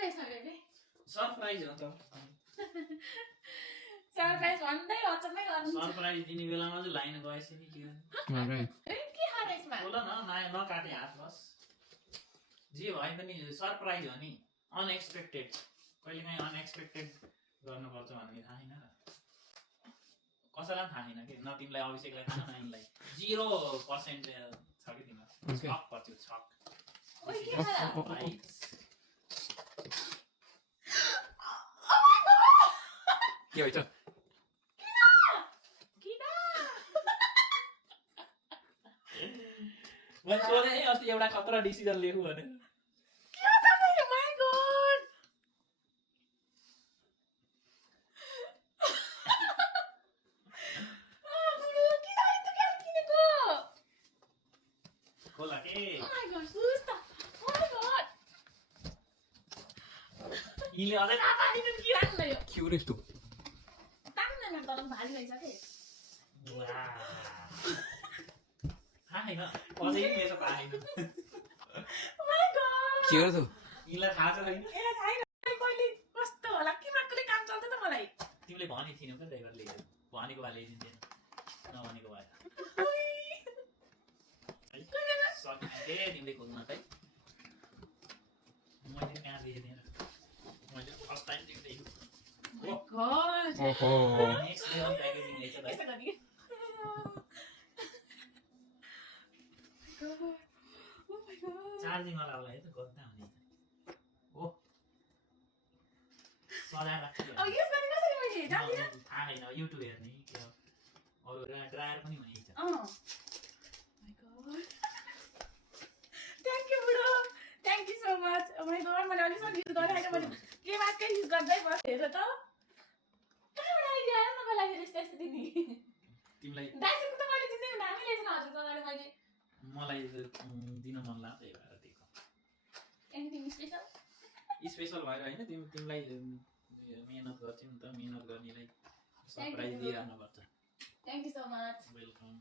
रहेछ baby surprise हो त सरप्राइज भन्दै अचम्मै गर्नु सरप्राइज दिने बेलामा चाहिँ लाइन गएछ नि के के छ यसमा बोल न नकाटे हात बस जे भए पनि सरप्राइज हो नि अनएक्सपेक्टेड कहिलेकाहीँ अनएक्सपेक्टेड गर्नुपर्छ भन्ने थाहा छैन कसैलाई थाहा छैन कि न तिमीलाई अभिषेकलाई थाहा न यिनलाई 0% छ कि तिम्रो छक पर्छ छक के भइछ मैले सोधेँ अस्ति एउटा खतरा डिसिजन लिएको भने खोला के यिनले अझै क्युरियस टु अझै मेरो थाहा छैन के हो त यिनलाई थाहा छ छैन कस्तो होला के माकुले काम चल्दैन त मलाई तिमीले भने थिएनौ क्या ड्राइभरले भनेको भए ल्याइदिन्थेन नभनेको भए सकिए तिमीले खोज्न त मैले कहाँ दिएँ मैले फर्स्ट टाइम तिमीले नेक्स्ट डे अन प्याकेजिङ रहेछ भाइ चार्जिङ वाला होला है त गर्दा हुने ओ सजाय राख्छु अब युज गर्ने कसरी मैले जान्दिन थाहा छैन युट्युब हेर्ने के अरु ड्रायर पनि हुने छ थ्यांक यू बुढो thank you so much oh my God मैले अलि सरी युज गरे हैन मैले के बातकै युज गर्दै बस हेर त कहाँबाट आइडिया आयो मलाई यस्तो यस्तो दिने तिमीलाई दाइसको त मैले दिँदै हुन हामीले छ हजुर गरे मैले मलाई दिन मन लाग्यो त्यही भएर दिएको एनीथिङ स्पेशल स्पेशल भएर हैन तिमीलाई मेहनत गर्छौ नि त मेहनत गर्नेलाई सरप्राइज दिइराख्नु पर्छ thank you so much welcome